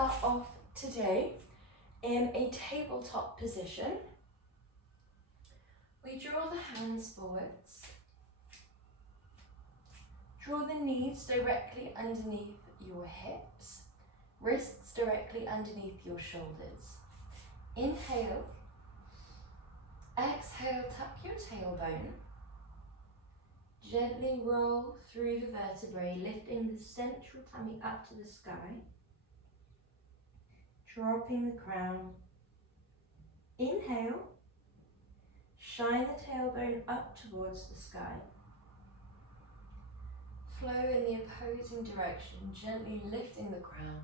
start off today in a tabletop position. We draw the hands forwards. Draw the knees directly underneath your hips, wrists directly underneath your shoulders. Inhale. Exhale, tuck your tailbone. Gently roll through the vertebrae, lifting the central tummy up to the sky. Dropping the crown. Inhale. Shine the tailbone up towards the sky. Flow in the opposing direction, gently lifting the crown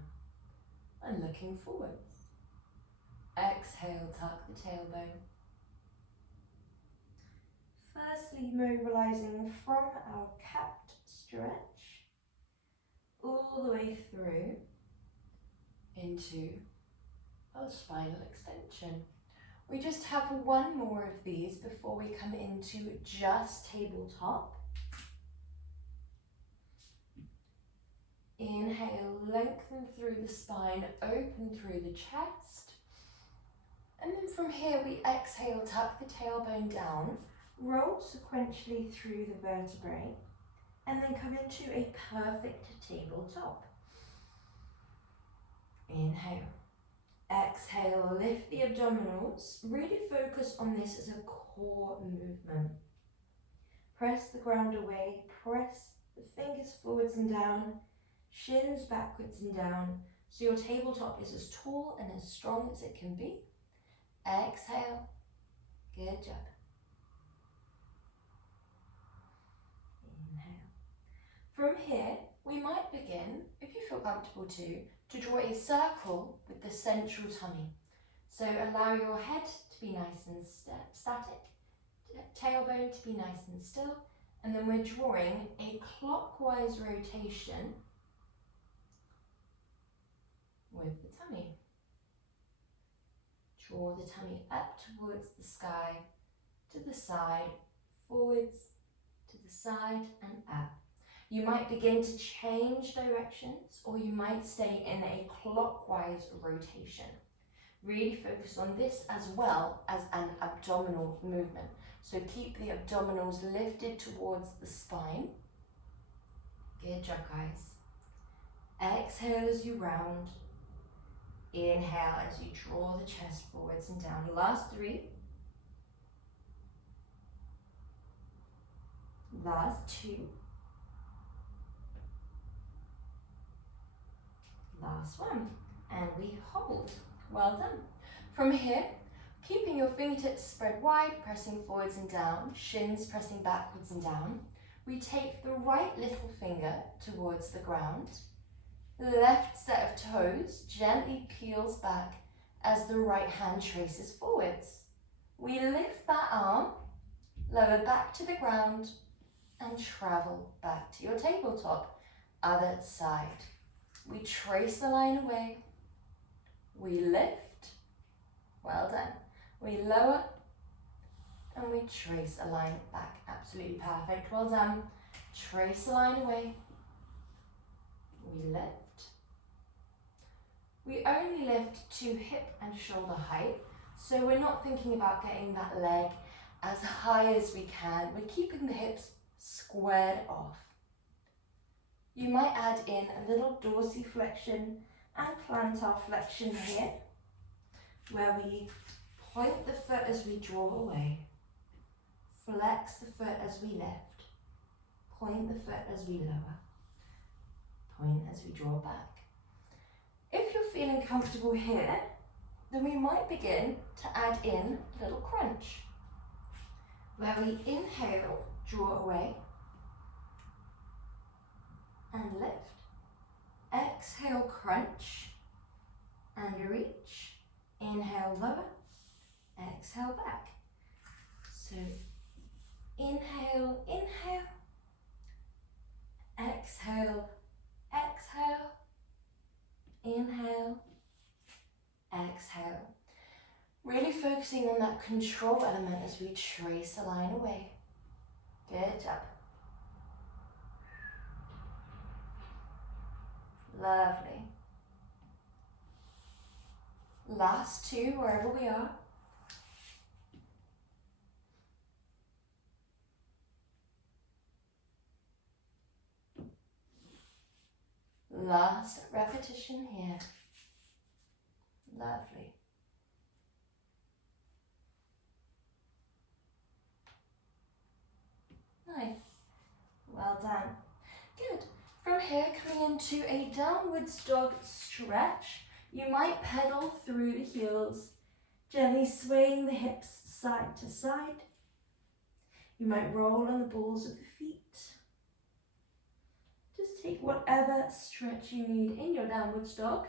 and looking forwards. Exhale, tuck the tailbone. Firstly, mobilizing from our capped stretch all the way through into our spinal extension. We just have one more of these before we come into just tabletop. Inhale, lengthen through the spine, open through the chest. And then from here we exhale, tuck the tailbone down, roll sequentially through the vertebrae, and then come into a perfect tabletop. Inhale. Exhale, lift the abdominals. Really focus on this as a core movement. Press the ground away, press the fingers forwards and down, shins backwards and down, so your tabletop is as tall and as strong as it can be. Exhale. Good job. Inhale. From here, we might begin, if you feel comfortable to draw a circle with the central tummy. So allow your head to be nice and static, tailbone to be nice and still, and then we're drawing a clockwise rotation with the tummy. Draw the tummy up towards the sky, to the side, forwards, to the side and up. You might begin to change directions, or you might stay in a clockwise rotation. Really focus on this as well as an abdominal movement. So keep the abdominals lifted towards the spine. Good job, guys. Exhale as you round. Inhale as you draw the chest forwards and down. Last three. Last two. Last one. And we hold. Well done. From here, keeping your fingertips spread wide, pressing forwards and down, shins pressing backwards and down, we take the right little finger towards the ground. The left set of toes gently peels back as the right hand traces forwards. We lift that arm, lower back to the ground, and travel back to your tabletop. Other side. We trace the line away. We lift. Well done. We lower, and we trace a line back. Absolutely perfect. Well done. Trace the line away. We lift. We only lift to hip and shoulder height, so we're not thinking about getting that leg as high as we can. We're keeping the hips squared off. You might add in a little dorsiflexion and plantar flexion here, where we point the foot as we draw away, flex the foot as we lift, point the foot as we lower, point as we draw back. If you're feeling comfortable here, then we might begin to add in a little crunch, where we inhale, draw away, and lift. Exhale, crunch, and reach. Inhale, lower, exhale, back. So, inhale, inhale, exhale, exhale, inhale, exhale. Really focusing on that control element as we trace a line away. Good job. Lovely. Last two, wherever we are. Last repetition here. Lovely. Nice. Well done. Good. From here, coming into a downwards dog stretch, you might pedal through the heels, gently swaying the hips side to side. You might roll on the balls of the feet. Just take whatever stretch you need in your downwards dog.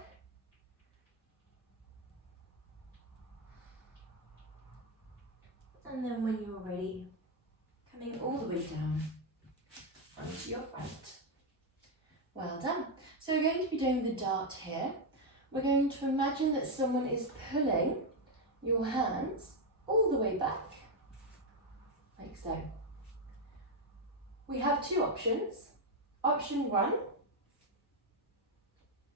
And then when you're ready, coming all the way down onto your front. Well done. So we're going to be doing the dart here. We're going to imagine that someone is pulling your hands all the way back, like so. We have two options. Option one,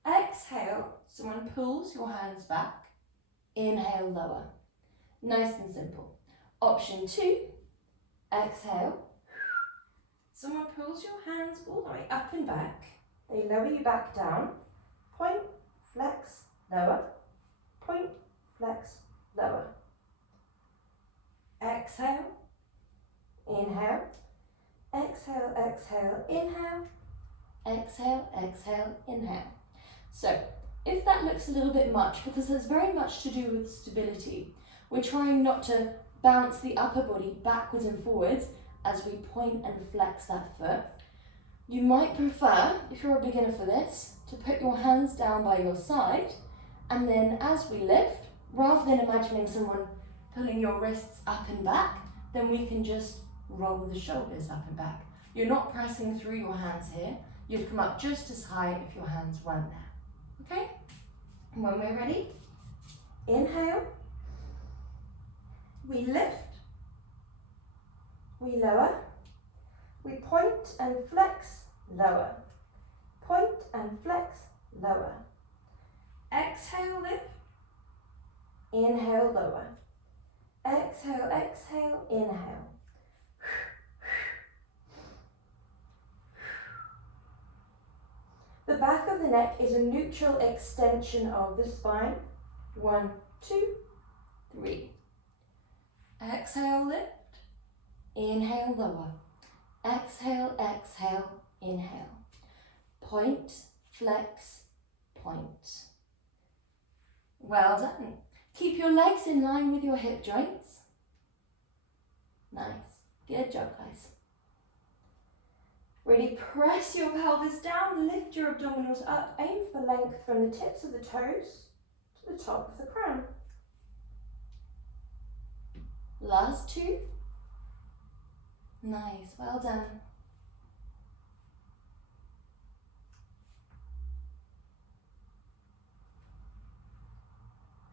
exhale, someone pulls your hands back, inhale, lower. Nice and simple. Option two, exhale, someone pulls your hands all the way up and back, they lower you back down, point, flex, lower, point, flex, lower. Exhale, inhale, exhale, exhale, inhale, exhale, exhale, inhale. So if that looks a little bit much, because there's very much to do with stability, we're trying not to bounce the upper body backwards and forwards as we point and flex that foot. You might prefer, if you're a beginner for this, to put your hands down by your side, and then as we lift, rather than imagining someone pulling your wrists up and back, then we can just roll the shoulders up and back. You're not pressing through your hands here. You'd come up just as high if your hands weren't there. Okay? And when we're ready, inhale, we lift, we lower, we point and flex, lower, point and flex, lower. Exhale, lift, inhale, lower. Exhale, exhale, inhale. The back of the neck is a neutral extension of the spine. 1, 2, 3. Exhale, lift. Inhale, lower. Exhale, exhale, inhale. Point, flex, point. Well done. Keep your legs in line with your hip joints. Nice. Good job, guys. Really press your pelvis down, lift your abdominals up, aim for length from the tips of the toes to the top of the crown. Last two. Nice, well done.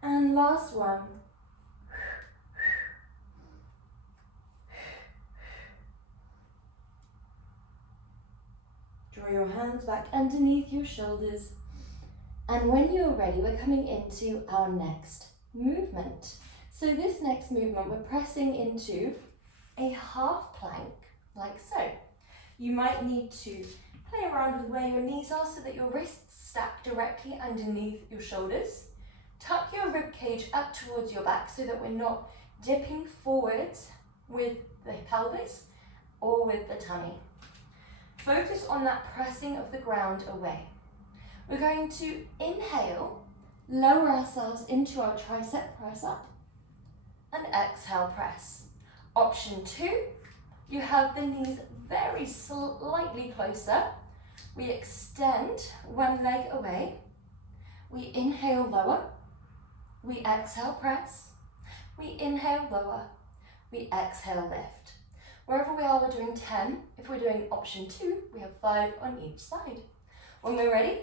And last one. Draw your hands back underneath your shoulders. And when you're ready, we're coming into our next movement. So this next movement, we're pressing into a half plank, like so. You might need to play around with where your knees are so that your wrists stack directly underneath your shoulders. Tuck your rib cage up towards your back so that we're not dipping forwards with the pelvis or with the tummy. Focus on that pressing of the ground away. We're going to inhale, lower ourselves into our tricep press up, and exhale, press. Option two, you have the knees very slightly closer. We extend one leg away. We inhale, lower. We exhale, press. We inhale, lower. We exhale, lift. Wherever we are, we're doing 10. If we're doing option 2, we have 5 on each side. When we're ready,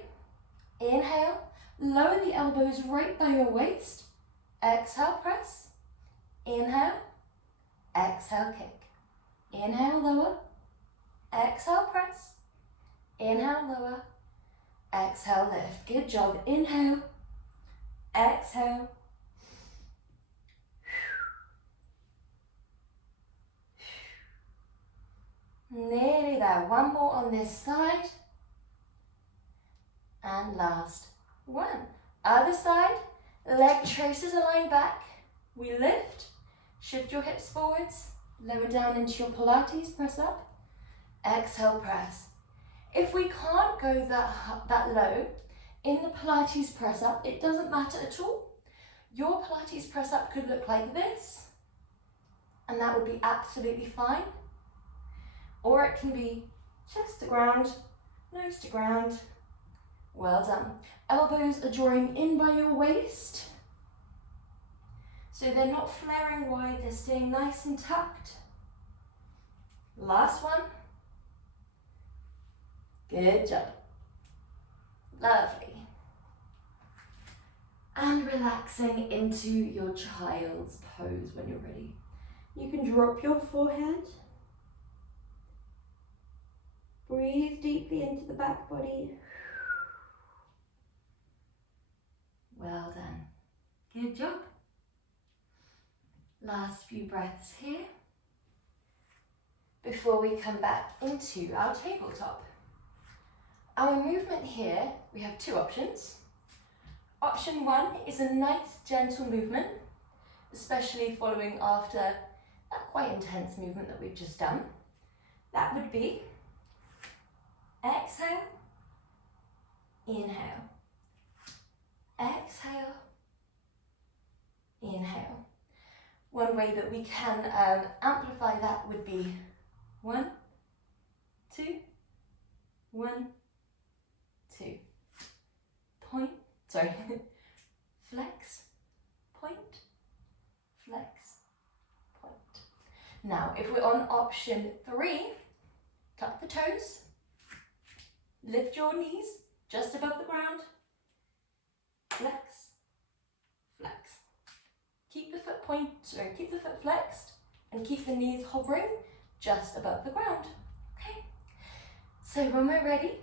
inhale, lower the elbows right by your waist. Exhale, press. Inhale, exhale, kick. Inhale, lower. Exhale, press. Inhale, lower. Exhale, lift. Good job. Inhale, exhale, Nearly there. One more on this side. And last one. Other side. Leg traces align back. We lift. Shift your hips forwards. Lower down into your Pilates, press up. Exhale, press. If we can't go that low in the Pilates press up, it doesn't matter at all. Your Pilates press up could look like this, and that would be absolutely fine. Or it can be chest to ground, nose to ground. Well done. Elbows are drawing in by your waist. So they're not flaring wide, they're staying nice and tucked. Last one. Good job. Lovely. And relaxing into your child's pose when you're ready. You can drop your forehead. Breathe deeply into the back body. Well done. Good job. Last few breaths here before we come back into our tabletop. Our movement here, we have two options. Option one is a nice gentle movement, especially following after that quite intense movement that we've just done. That would be exhale, inhale, exhale, inhale. One way that we can amplify that would be 1, 2, 1, 2. Point, sorry, flex, point, flex, point. Now, if we're on option 3, tuck the toes, lift your knees just above the ground, flex, flex. Keep the foot flexed and keep the knees hovering just above the ground. Okay. So when we're ready,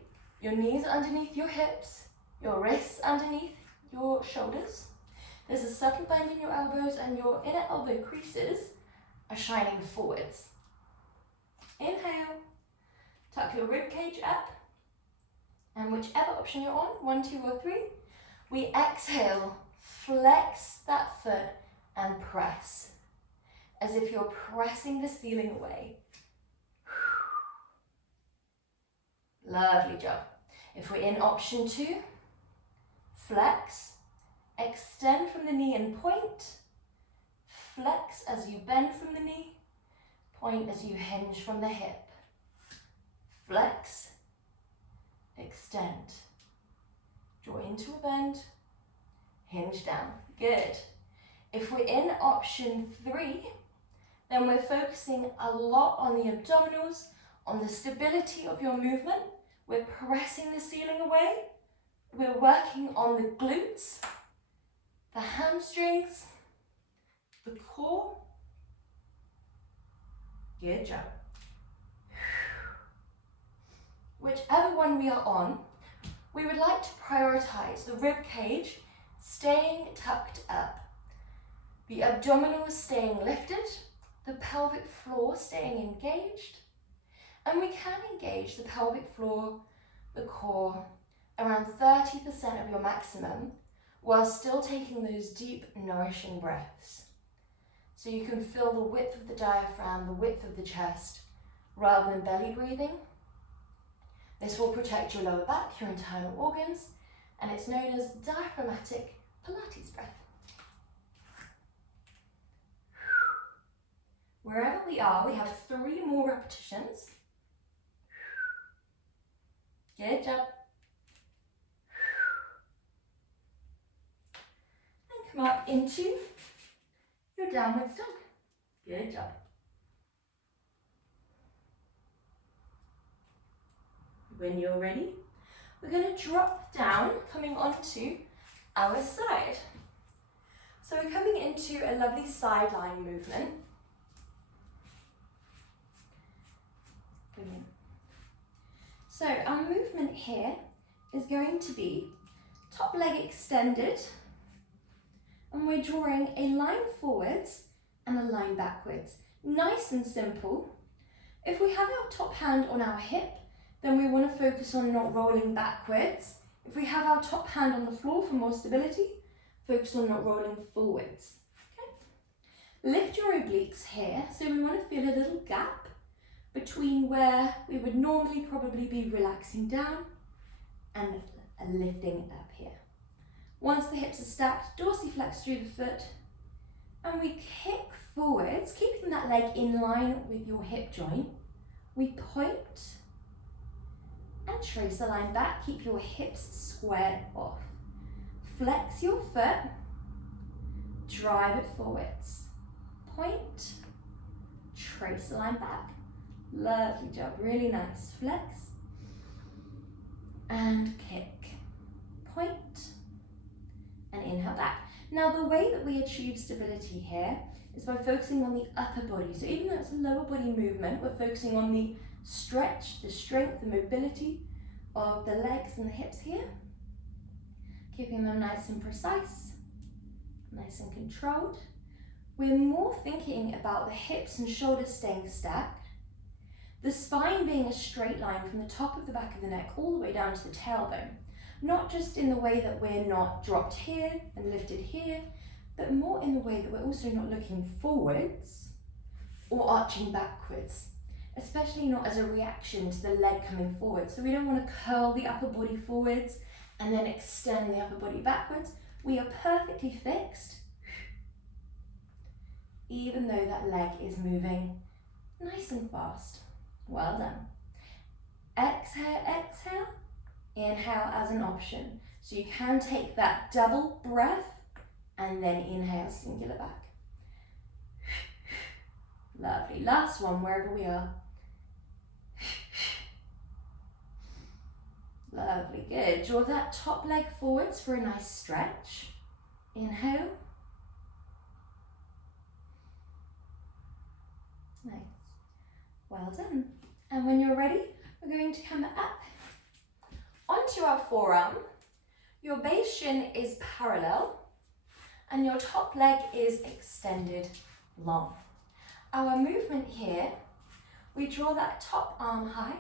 your knees are underneath your hips, your wrists underneath your shoulders. There's a subtle bend in your elbows and your inner elbow creases are shining forwards. Inhale, tuck your rib cage up, and whichever option you're on, 1, 2 or 3, we exhale, flex that foot and press, as if you're pressing the ceiling away. Lovely job. If we're in option 2, flex, extend from the knee and point, flex as you bend from the knee, point as you hinge from the hip. Flex, extend, draw into a bend, hinge down. Good. If we're in option 3, then we're focusing a lot on the abdominals, on the stability of your movement. We're pressing the ceiling away. We're working on the glutes, the hamstrings, the core. Good job. Whichever one we are on, we would like to prioritize the rib cage staying tucked up, the abdominals staying lifted, the pelvic floor staying engaged, and we can engage the pelvic floor, the core, around 30% of your maximum, while still taking those deep, nourishing breaths. So you can feel the width of the diaphragm, the width of the chest, rather than belly breathing. This will protect your lower back, your internal organs, and it's known as diaphragmatic Pilates breath. Wherever we are, we have 3 more repetitions. Good job. And come up into your downward dog. Good job. When you're ready, we're going to drop down, coming onto our side. So we're coming into a lovely sideline movement. Brilliant. So our movement here is going to be top leg extended, and we're drawing a line forwards and a line backwards. Nice and simple. If we have our top hand on our hip, then we want to focus on not rolling backwards. If we have our top hand on the floor for more stability, focus on not rolling forwards. Okay? Lift your obliques here, so we want to feel a little gap between where we would normally probably be relaxing down and lifting up here. Once the hips are stacked, dorsiflex through the foot, and we kick forwards, keeping that leg in line with your hip joint. We point and trace a line back, keep your hips squared off. Flex your foot, drive it forwards. Point, trace a line back. Lovely job, really nice. Flex and kick. Point and inhale back. Now the way that we achieve stability here is by focusing on the upper body. So even though it's a lower body movement, we're focusing on the stretch, the strength, the mobility of the legs and the hips here. Keeping them nice and precise, nice and controlled. We're more thinking about the hips and shoulders staying stacked, the spine being a straight line from the top of the back of the neck all the way down to the tailbone. Not just in the way that we're not dropped here and lifted here, but more in the way that we're also not looking forwards or arching backwards, especially not as a reaction to the leg coming forward. So we don't want to curl the upper body forwards and then extend the upper body backwards. We are perfectly fixed, even though that leg is moving nice and fast. Well done. Exhale, exhale. Inhale as an option. So you can take that double breath and then inhale, singular back. Lovely. Last one, wherever we are. Lovely, good. Draw that top leg forwards for a nice stretch. Inhale. Nice. Well done. And when you're ready, we're going to come up onto our forearm. Your base shin is parallel and your top leg is extended long. Our movement here, we draw that top arm high,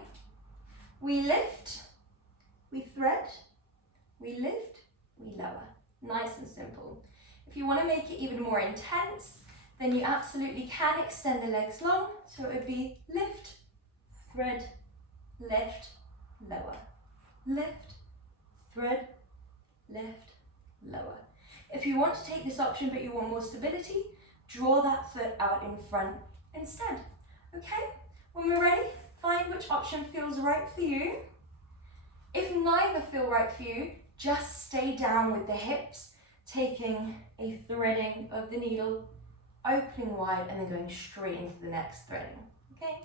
we lift, we thread, we lift, we lower. Nice and simple. If you want to make it even more intense, then you absolutely can extend the legs long, so it would be lift, thread, lift, lower. Lift, thread, lift, lower. If you want to take this option but you want more stability, draw that foot out in front instead. Okay, when we're ready, find which option feels right for you. If neither feel right for you, just stay down with the hips, taking a threading of the needle, opening wide and then going straight into the next threading. Okay,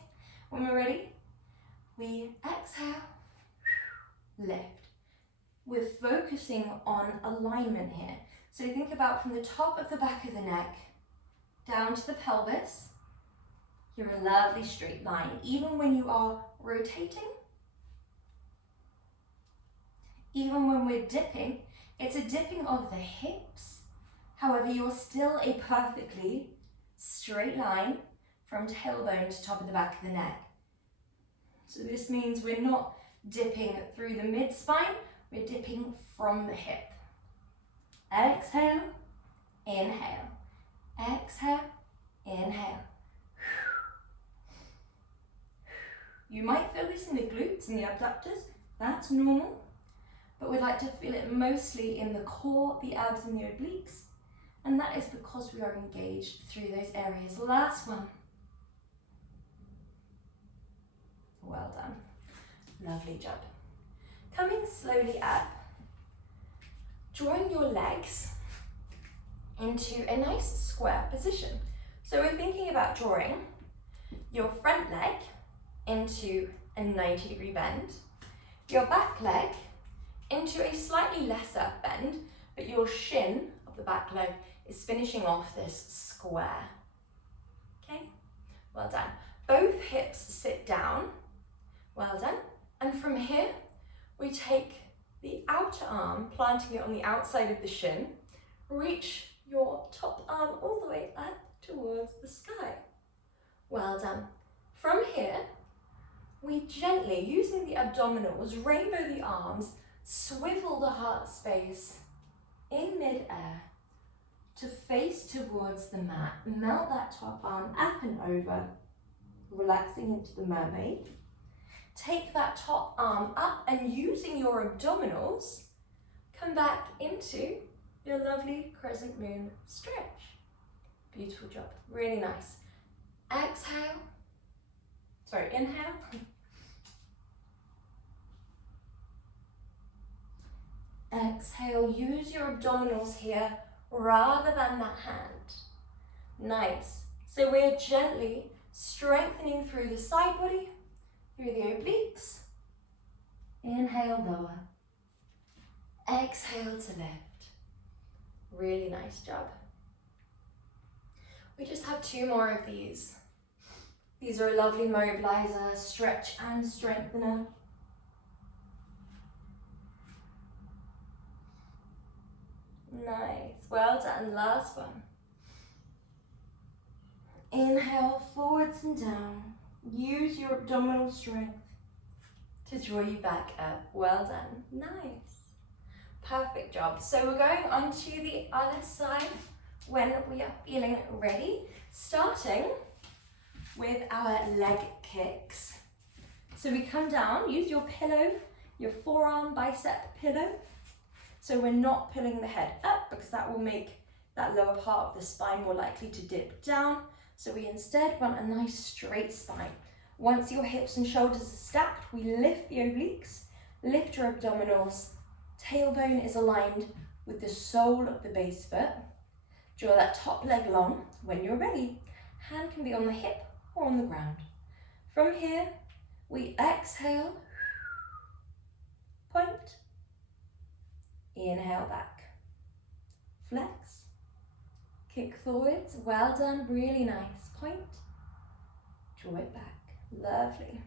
when we're ready, we exhale, lift. We're focusing on alignment here. So think about from the top of the back of the neck down to the pelvis. You're a lovely straight line. Even when you are rotating, even when we're dipping, it's a dipping of the hips. However, you're still a perfectly straight line from tailbone to top of the back of the neck. So this means we're not dipping through the mid-spine, we're dipping from the hip. Exhale, inhale. Exhale, inhale. You might feel this in the glutes and the abductors, that's normal, but we'd like to feel it mostly in the core, the abs and the obliques, and that is because we are engaged through those areas. Last one. Well done. Lovely job. Coming slowly up, drawing your legs into a nice square position. So we're thinking about drawing your front leg into a 90-degree bend, your back leg into a slightly lesser bend, but your shin of the back leg is finishing off this square. Okay, well done. Both hips sit down, well done. And from here, we take the outer arm, planting it on the outside of the shin, reach your top arm all the way up towards the sky. Well done. From here, we gently, using the abdominals, rainbow the arms, swivel the heart space in mid-air to face towards the mat. Melt that top arm up and over, relaxing into the mermaid. Take that top arm up and using your abdominals, come back into your lovely crescent moon stretch. Beautiful job, really nice. Exhale, sorry, inhale. Exhale, use your abdominals here rather than that hand. Nice. So we're gently strengthening through the side body, through the obliques. Inhale, lower. Exhale to lift. Really nice job. We just have 2 more of these. These are a lovely mobilizer, stretch and strengthener. Nice, well done, last one. Inhale, forwards and down. Use your abdominal strength to draw you back up. Well done, nice. Perfect job. So we're going on to the other side when we are feeling ready, starting with our leg kicks. So we come down, use your pillow, your forearm bicep pillow. So we're not pulling the head up because that will make that lower part of the spine more likely to dip down. So we instead want a nice straight spine. Once your hips and shoulders are stacked, we lift the obliques, lift your abdominals, tailbone is aligned with the sole of the base foot. Draw that top leg long. When you're ready, hand can be on the hip or on the ground. From here, we exhale, point, inhale back, flex, kick forwards, well done, really nice, point, draw it back, lovely.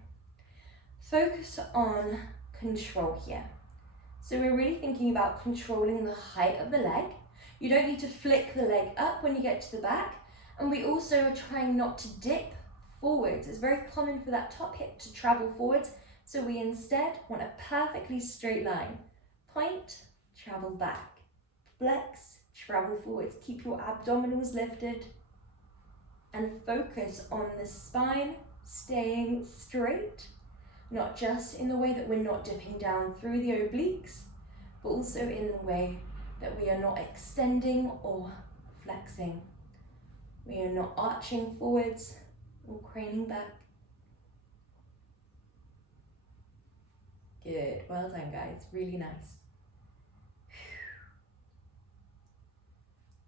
Focus on control here. So we're really thinking about controlling the height of the leg. You don't need to flick the leg up when you get to the back, and we also are trying not to dip forwards. It's very common for that top hip to travel forwards, so we instead want a perfectly straight line. Point, travel back, flex, travel forwards. Keep your abdominals lifted and focus on the spine staying straight, not just in the way that we're not dipping down through the obliques, but also in the way that we are not extending or flexing. We are not arching forwards or craning back. Good, well done guys, really nice.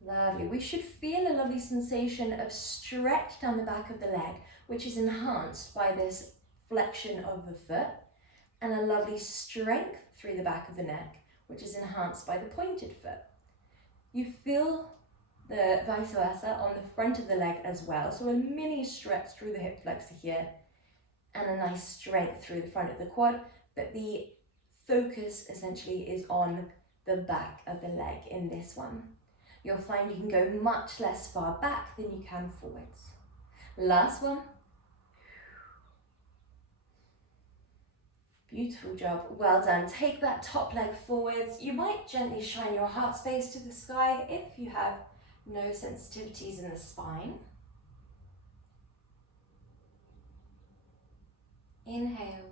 Lovely, we should feel a lovely sensation of stretch down the back of the leg, which is enhanced by this flexion of the foot, and a lovely strength through the back of the neck, which is enhanced by the pointed foot. You feel the vice versa on the front of the leg as well, so a mini stretch through the hip flexor here, and a nice strength through the front of the quad, but the focus essentially is on the back of the leg in this one. You'll find you can go much less far back than you can forwards. Last one. Beautiful job, well done. Take that top leg forwards. You might gently shine your heart space to the sky if you have no sensitivities in the spine. Inhale.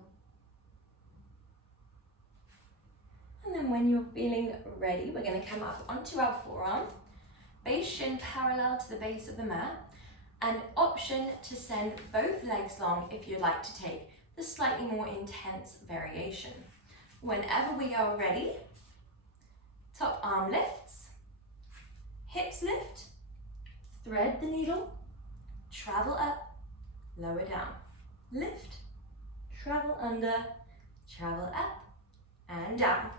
And then when you're feeling ready, we're going to come up onto our forearm, base shin parallel to the base of the mat, and option to send both legs long if you'd like to take the slightly more intense variation. Whenever we are ready, top arm lifts, hips lift, thread the needle, travel up, lower down, lift, travel under, travel up and down.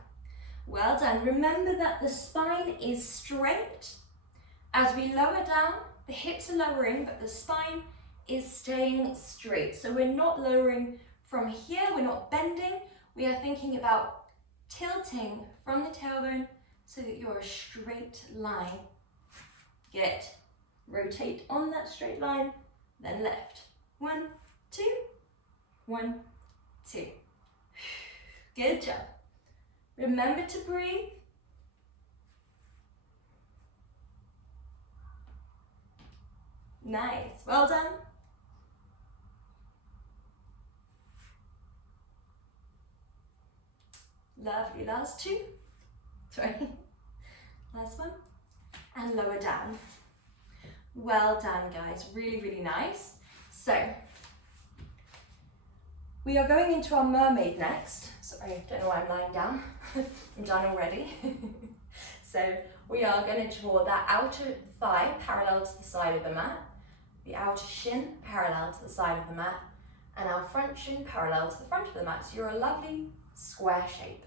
Well done. Remember that the spine is straight. As we lower down, the hips are lowering, but the spine is staying straight. So we're not lowering from here, we're not bending. We are thinking about tilting from the tailbone so that you're a straight line. Good. Rotate on that straight line, then lift. 1, 2, 1, 2. Good job. Remember to breathe. Nice, well done. Lovely, last 2. Sorry, last one. And lower down. Well done, guys, really, really nice. So, we are going into our mermaid next. Sorry, I don't know why I'm lying down. I'm done already. So, we are going to draw that outer thigh parallel to the side of the mat, the outer shin parallel to the side of the mat, and our front shin parallel to the front of the mat. So you're a lovely square shape.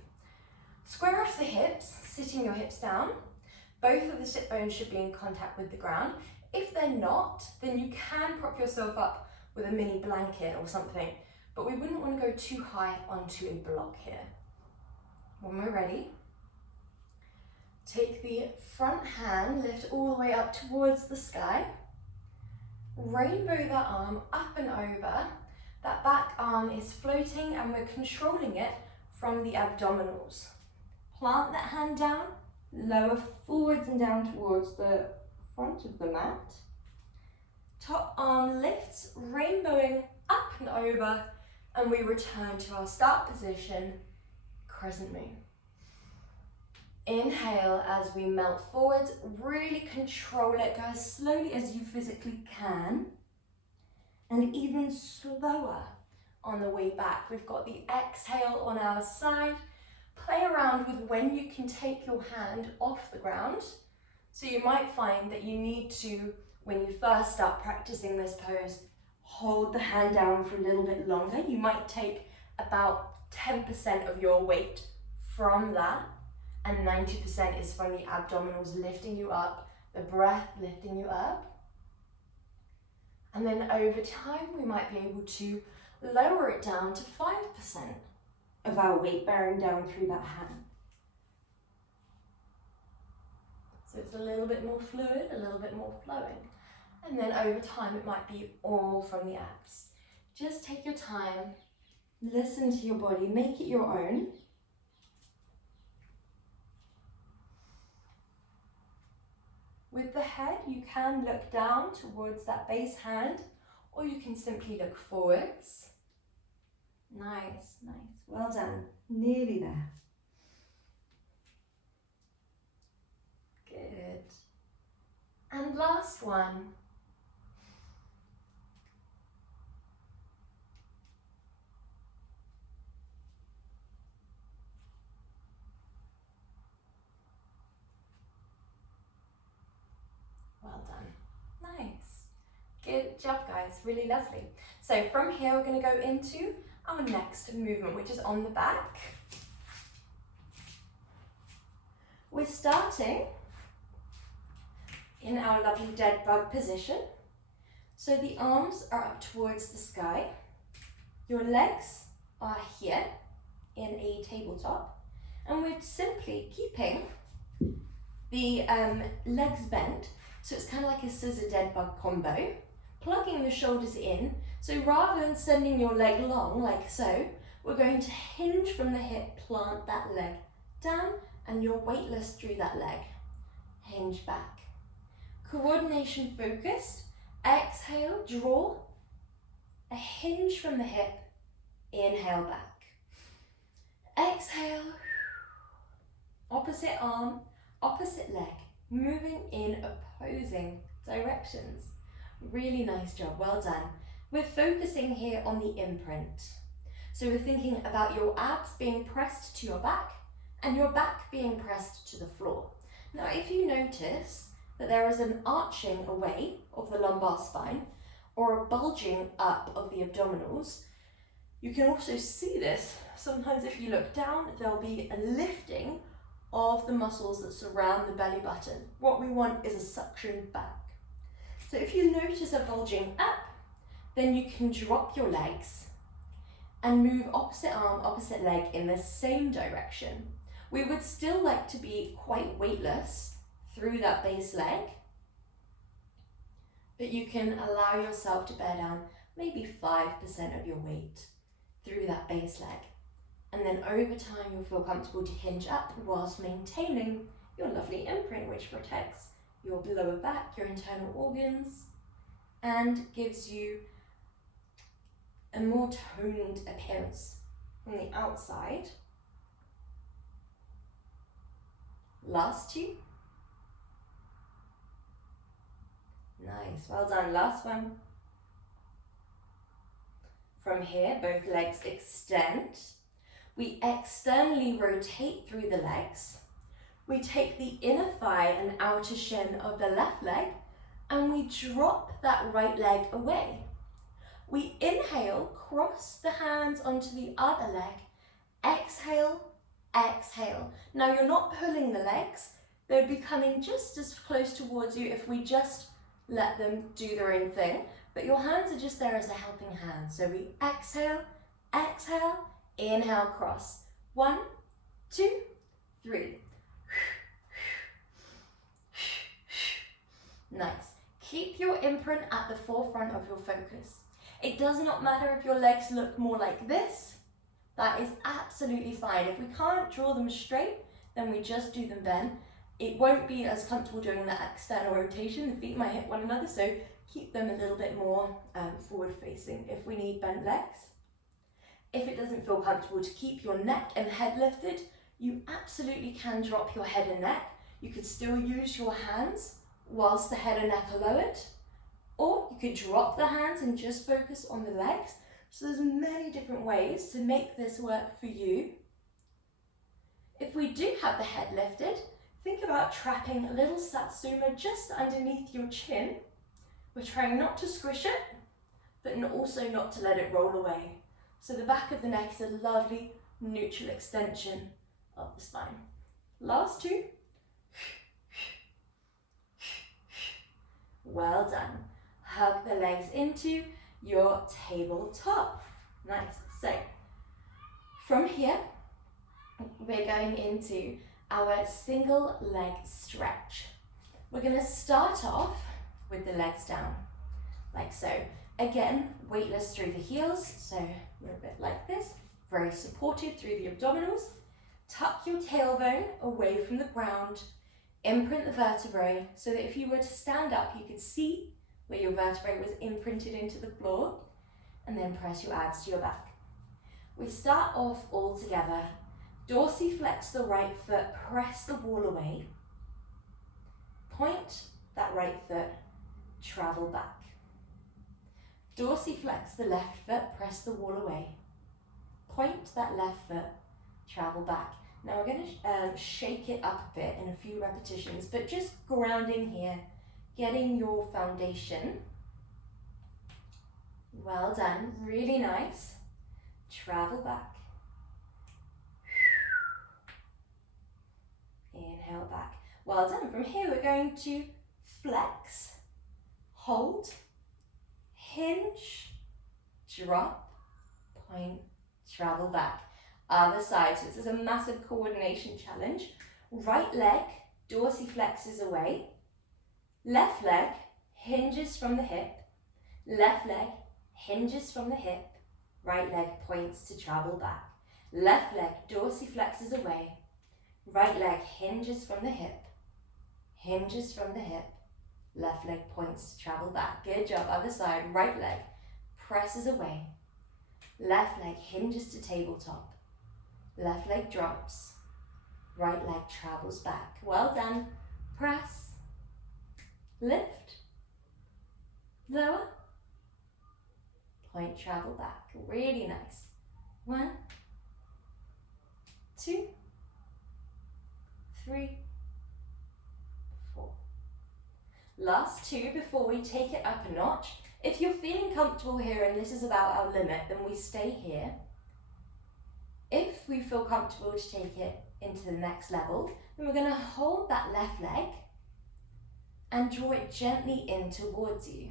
Square off the hips, sitting your hips down. Both of the sit bones should be in contact with the ground. If they're not, then you can prop yourself up with a mini blanket or something, but we wouldn't want to go too high onto a block here. When we're ready, take the front hand, lift all the way up towards the sky. Rainbow that arm up and over. That back arm is floating and we're controlling it from the abdominals. Plant that hand down, lower forwards and down towards the front of the mat. Top arm lifts, rainbowing up and over, and we return to our start position, crescent moon. Inhale as we melt forwards, really control it, go as slowly as you physically can, and even slower on the way back. We've got the exhale on our side. Play around with when you can take your hand off the ground. So you might find that you need to, when you first start practicing this pose, hold the hand down for a little bit longer. You might take about 10% of your weight from that, and 90% is from the abdominals lifting you up, the breath lifting you up. And then over time, we might be able to lower it down to 5% of our weight bearing down through that hand. So it's a little bit more fluid, a little bit more flowing. And then over time, it might be all from the abs. Just take your time, listen to your body, make it your own. With the head, you can look down towards that base hand, or you can simply look forwards. Nice, nice, well done, nearly there. Good. And last one. Well done. Nice. Good job, guys. Really lovely. So from here, we're going to go into our next movement, which is on the back. We're starting in our lovely dead bug position. So the arms are up towards the sky. Your legs are here in a tabletop. And we're simply keeping the legs bent. So it's kind of like a scissor dead bug combo. Plugging the shoulders in. So rather than sending your leg long like so, we're going to hinge from the hip, plant that leg down, and you're weightless through that leg. Hinge back. Coordination focused. Exhale, draw. A hinge from the hip. Inhale back. Exhale. Opposite arm, opposite leg. Moving in opposing directions. Really nice job, well done. We're focusing here on the imprint. So we're thinking about your abs being pressed to your back and your back being pressed to the floor. Now, if you notice that there is an arching away of the lumbar spine or a bulging up of the abdominals, you can also see this. Sometimes if you look down, there'll be a lifting of the muscles that surround the belly button. What we want is a suction back. So if you notice a bulging up, then you can drop your legs and move opposite arm, opposite leg in the same direction. We would still like to be quite weightless through that base leg, but you can allow yourself to bear down maybe 5% of your weight through that base leg. And then over time you'll feel comfortable to hinge up whilst maintaining your lovely imprint, which protects your lower back, your internal organs, and gives you a more toned appearance from the outside. Last two. Nice, well done. Last one. From here, both legs extend. We externally rotate through the legs. We take the inner thigh and outer shin of the left leg and we drop that right leg away. We inhale, cross the hands onto the other leg. Exhale, exhale. Now you're not pulling the legs. They'd be coming just as close towards you if we just let them do their own thing. But your hands are just there as a helping hand. So we exhale, exhale, inhale, cross. 1, 2, 3. Nice. Keep your imprint at the forefront of your focus. It does not matter if your legs look more like this. That is absolutely fine. If we can't draw them straight, then we just do them bent. It won't be as comfortable doing that external rotation. The feet might hit one another, so keep them a little bit more forward facing if we need bent legs. If it doesn't feel comfortable to keep your neck and head lifted, you absolutely can drop your head and neck. You could still use your hands whilst the head and neck are lowered, or you could drop the hands and just focus on the legs. So there's many different ways to make this work for you. If we do have the head lifted, think about trapping a little satsuma just underneath your chin. We're trying not to squish it, but also not to let it roll away. So the back of the neck is a lovely neutral extension of the spine. Last two. Well done. Hug the legs into your tabletop. Nice. So from here, we're going into our single leg stretch. We're going to start off with the legs down, like so. Again, weightless through the heels, so we're a bit like this, very supported through the abdominals. Tuck your tailbone away from the ground, imprint the vertebrae so that if you were to stand up, you could see where your vertebrae was imprinted into the floor, and then press your abs to your back. We start off all together. Dorsiflex the right foot, press the wall away. Point that right foot, travel back. Dorsiflex the left foot, press the wall away. Point that left foot, travel back. Now we're going to shake it up a bit in a few repetitions, but just grounding here, getting your foundation. Well done, really nice. Travel back. Inhale back. Well done. From here we're going to flex, hold, hinge, drop, point, travel back. Other side. So this is a massive coordination challenge. Right leg dorsiflexes away. Left leg hinges from the hip. Left leg hinges from the hip. Right leg points to travel back. Left leg dorsiflexes away. Right leg hinges from the hip. Hinges from the hip. Left leg points to travel back. Good job. Other side. Right leg presses away. Left leg hinges to tabletop. Left leg drops. Right leg travels back. Well done. Press. Lift. Lower. Point, travel back. Really nice. 1, 2, 3, 4. Last two before we take it up a notch. If you're feeling comfortable here and this is about our limit, then we stay here. If we feel comfortable to take it into the next level, then we're going to hold that left leg and draw it gently in towards you.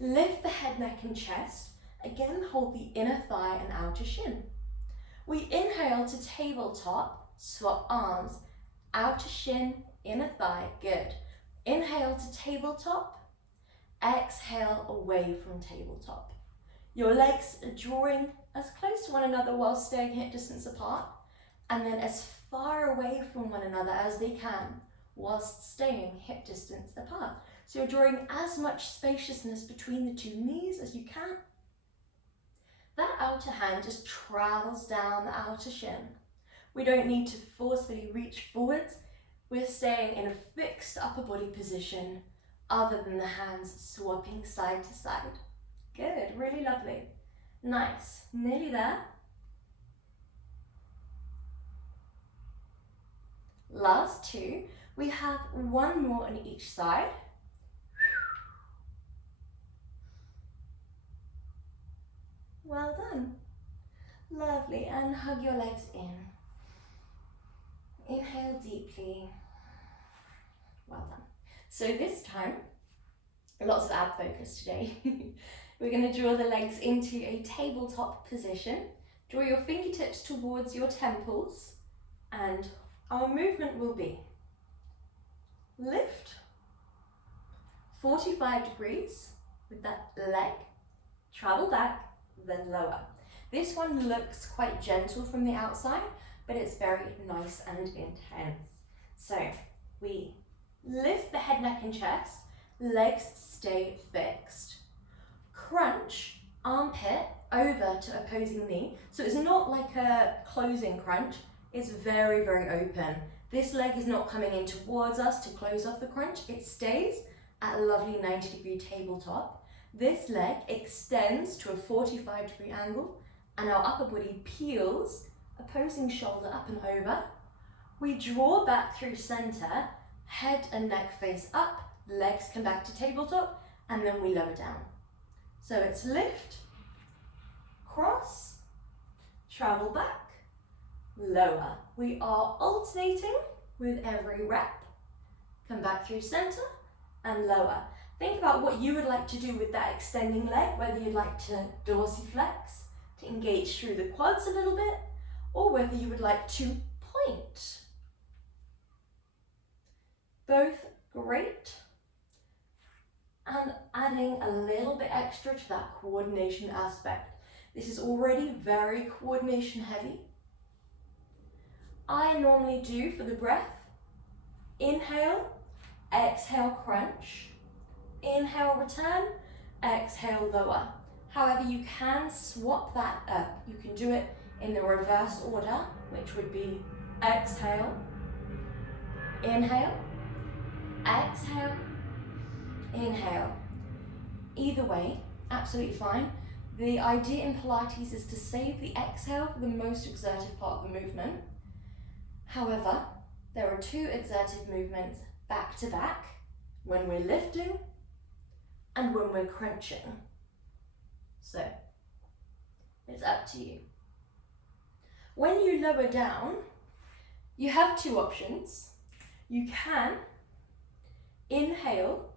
Lift the head, neck and chest. Again, hold the inner thigh and outer shin. We inhale to tabletop, swap arms, outer shin, inner thigh, good. Inhale to tabletop, exhale away from tabletop. Your legs are drawing as close to one another while staying hip distance apart, and then as far away from one another as they can whilst staying hip distance apart. So you're drawing as much spaciousness between the two knees as you can. That outer hand just travels down the outer shin. We don't need to forcefully reach forwards. We're staying in a fixed upper body position other than the hands swapping side to side. Good, really lovely. Nice, nearly there. Last two. We have one more on each side. Well done. Lovely, and hug your legs in. Inhale deeply. Well done. So this time, lots of ab focus today. We're going to draw the legs into a tabletop position. Draw your fingertips towards your temples, and our movement will be lift 45 degrees with that leg, travel back, then lower. This one looks quite gentle from the outside, but it's very nice and intense. So we lift the head, neck and chest, legs stay fixed. Crunch armpit over to opposing knee. So it's not like a closing crunch, it's very, very open. This leg is not coming in towards us to close off the crunch, it stays at a lovely 90-degree tabletop. This leg extends to a 45-degree angle and our upper body peels, opposing shoulder up and over. We draw back through center, head and neck face up, legs come back to tabletop, and then we lower down. So it's lift, cross, travel back, lower. We are alternating with every rep. Come back through center and lower. Think about what you would like to do with that extending leg, whether you'd like to dorsiflex, to engage through the quads a little bit, or whether you would like to point. Both great. And adding a little bit extra to that coordination aspect. This is already very coordination heavy. I normally do for the breath, inhale, exhale, crunch, inhale, return, exhale, lower. However, you can swap that up. You can do it in the reverse order, which would be exhale, inhale, exhale, inhale. Either way, absolutely fine. The idea in Pilates is to save the exhale for the most exertive part of the movement. However, there are two exertive movements back to back when we're lifting and when we're crunching. So, it's up to you. When you lower down, you have two options. You can inhale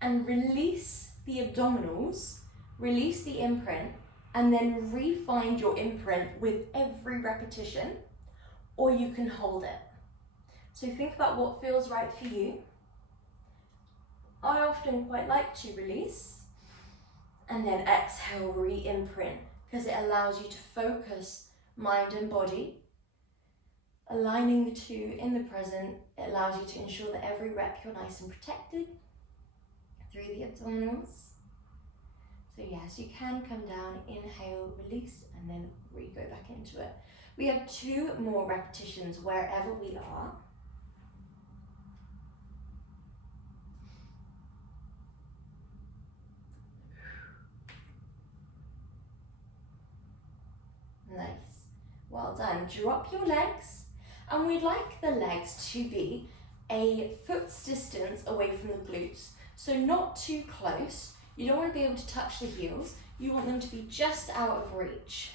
and release the abdominals, release the imprint, and then re-find your imprint with every repetition, or you can hold it. So think about what feels right for you. I often quite like to release and then exhale, re-imprint, because it allows you to focus mind and body. Aligning the two in the present, it allows you to ensure that every rep you're nice and protected through the abdominals. So yes, you can come down, inhale, release, and then go back into it. We have two more repetitions wherever we are. Nice, well done. Drop your legs, and we'd like the legs to be a foot's distance away from the glutes. So not too close. You don't want to be able to touch the heels. You want them to be just out of reach.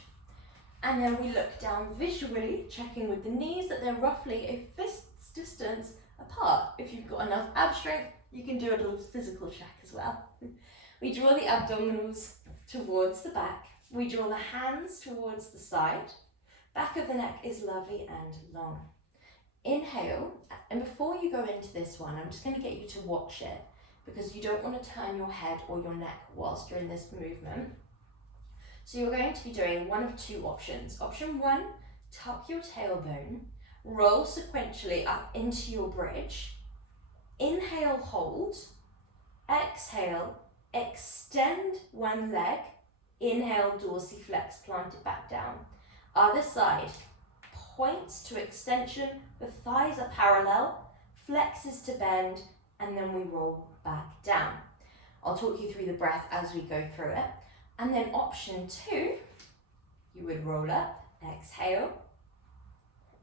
And then we look down visually, checking with the knees that they're roughly a fist's distance apart. If you've got enough ab strength, you can do a little physical check as well. We draw the abdominals towards the back. We draw the hands towards the side. Back of the neck is lovely and long. Inhale, and before you go into this one, I'm just going to get you to watch it, because you don't want to turn your head or your neck whilst you're in this movement. So you're going to be doing one of two options. Option one, tuck your tailbone, roll sequentially up into your bridge, inhale, hold, exhale, extend one leg, inhale, dorsiflex, plant it back down. Other side, points to extension, the thighs are parallel, flexes to bend, and then we roll back down. I'll talk you through the breath as we go through it. And then option two, you would roll up, exhale,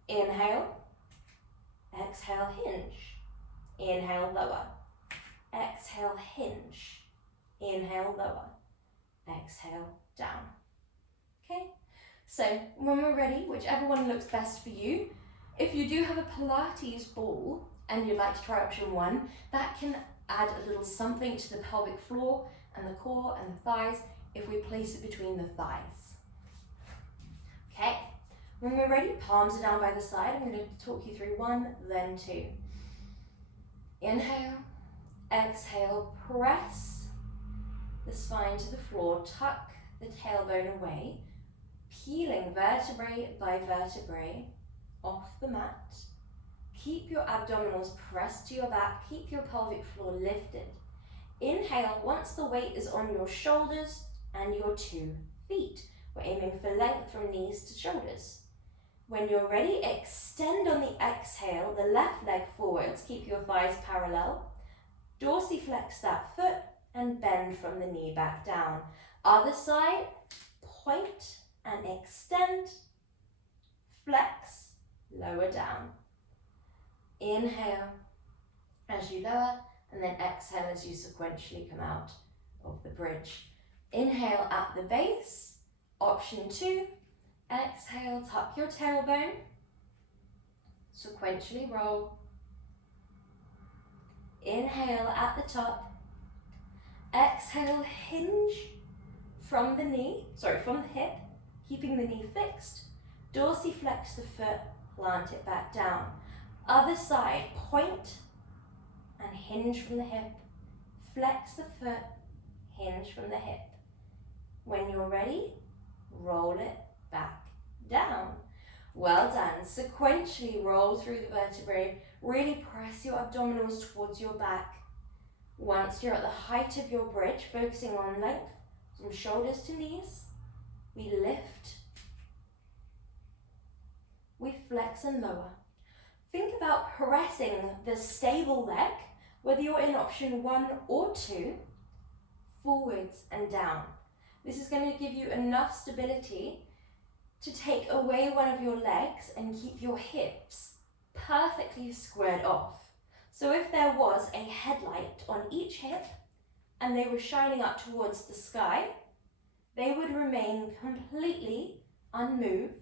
inhale, exhale, hinge, inhale, lower, exhale, hinge, inhale, lower, exhale, down. Okay, so when we're ready, whichever one looks best for you, if you do have a Pilates ball and you'd like to try option one, that can add a little something to the pelvic floor and the core and the thighs if we place it between the thighs. Okay, when we're ready, palms are down by the side. I'm going to talk you through one, then two. Inhale, exhale, press the spine to the floor, tuck the tailbone away, peeling vertebrae by vertebrae off the mat. Keep your abdominals pressed to your back, keep your pelvic floor lifted. Inhale once the weight is on your shoulders and your 2 feet. We're aiming for length from knees to shoulders. When you're ready, extend on the exhale, the left leg forwards, keep your thighs parallel. Dorsiflex that foot and bend from the knee back down. Other side, point and extend, flex, lower down. Inhale as you lower, and then exhale as you sequentially come out of the bridge. Inhale at the base, option two. Exhale, tuck your tailbone, sequentially roll. Inhale at the top. Exhale, hinge from the knee, from the hip, keeping the knee fixed. Dorsiflex the foot, plant it back down. Other side, point and hinge from the hip. Flex the foot, hinge from the hip. When you're ready, roll it back down. Well done. Sequentially roll through the vertebrae. Really press your abdominals towards your back. Once you're at the height of your bridge, focusing on length from shoulders to knees, we lift, we flex and lower. Think about pressing the stable leg, whether you're in option 1 or 2, forwards and down. This is going to give you enough stability to take away one of your legs and keep your hips perfectly squared off. So if there was a headlight on each hip and they were shining up towards the sky, they would remain completely unmoved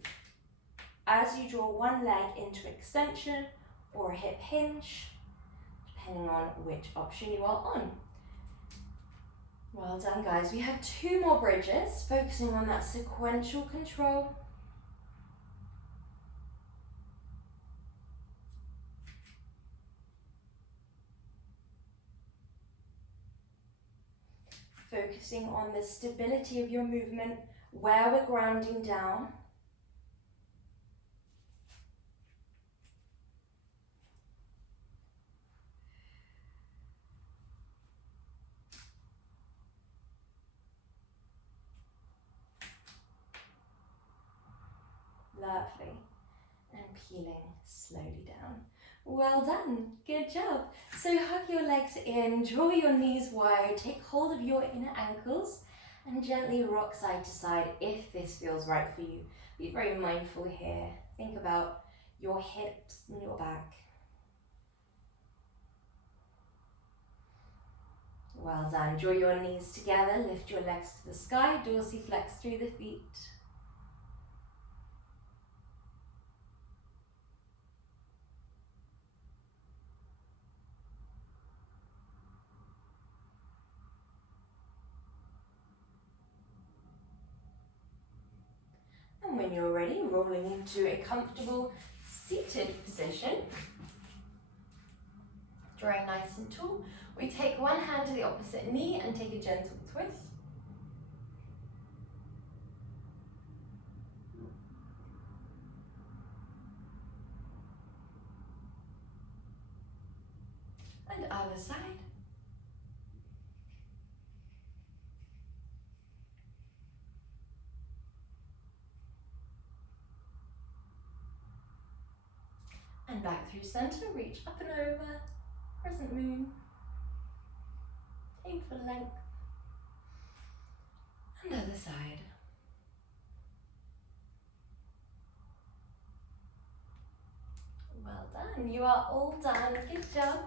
as you draw one leg into extension or a hip hinge, depending on which option you are on. Well done, guys. We have 2 more bridges, focusing on that sequential control. Focusing on the stability of your movement, where we're grounding down. Lovely. And peeling slowly down. Well done. Good job. So hug your legs in, draw your knees wide, take hold of your inner ankles, and gently rock side to side if this feels right for you. Be very mindful here. Think about your hips and your back. Well done. Draw your knees together, lift your legs to the sky, dorsiflex through the feet. And when you're ready, rolling into a comfortable seated position. Drawing nice and tall. We take one hand to the opposite knee and take a gentle twist. And other side. And back through center, reach up and over, crescent moon. Aim for length. And other side. Well done, you are all done, good job.